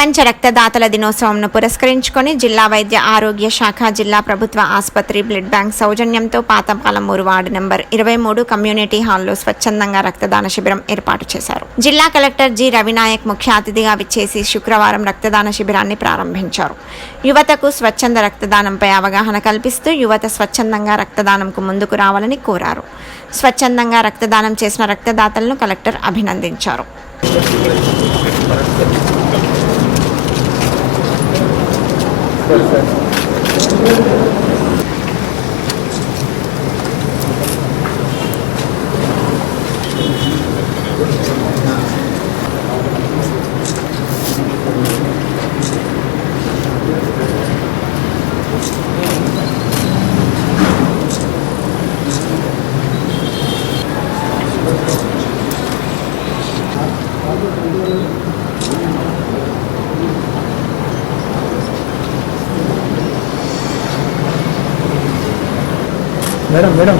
ప్రపంచ రక్తదాతల దినోత్సవంను పురస్కరించుకొని జిల్లా వైద్య ఆరోగ్య శాఖ జిల్లా ప్రభుత్వ ఆసుపత్రి బ్లడ్ బ్యాంక్ సౌజన్యంతో పాతపాలమూరు వార్డు నంబర్ 23 కమ్యూనిటీ హాల్లో స్వచ్ఛందంగా రక్తదాన శిబిరం ఏర్పాటు చేశారు. జిల్లా కలెక్టర్ జి రవినాయక్ ముఖ్య అతిథిగా విచ్చేసి శుక్రవారం రక్తదాన శిబిరాన్ని ప్రారంభించారు. యువతకు స్వచ్ఛంద రక్తదానంపై అవగాహన కల్పిస్తూ యువత స్వచ్ఛందంగా రక్తదానంకు ముందుకు రావాలని కోరారు. స్వచ్ఛందంగా రక్తదానం చేసిన రక్తదాతలను కలెక్టర్ అభినందించారు. మేడం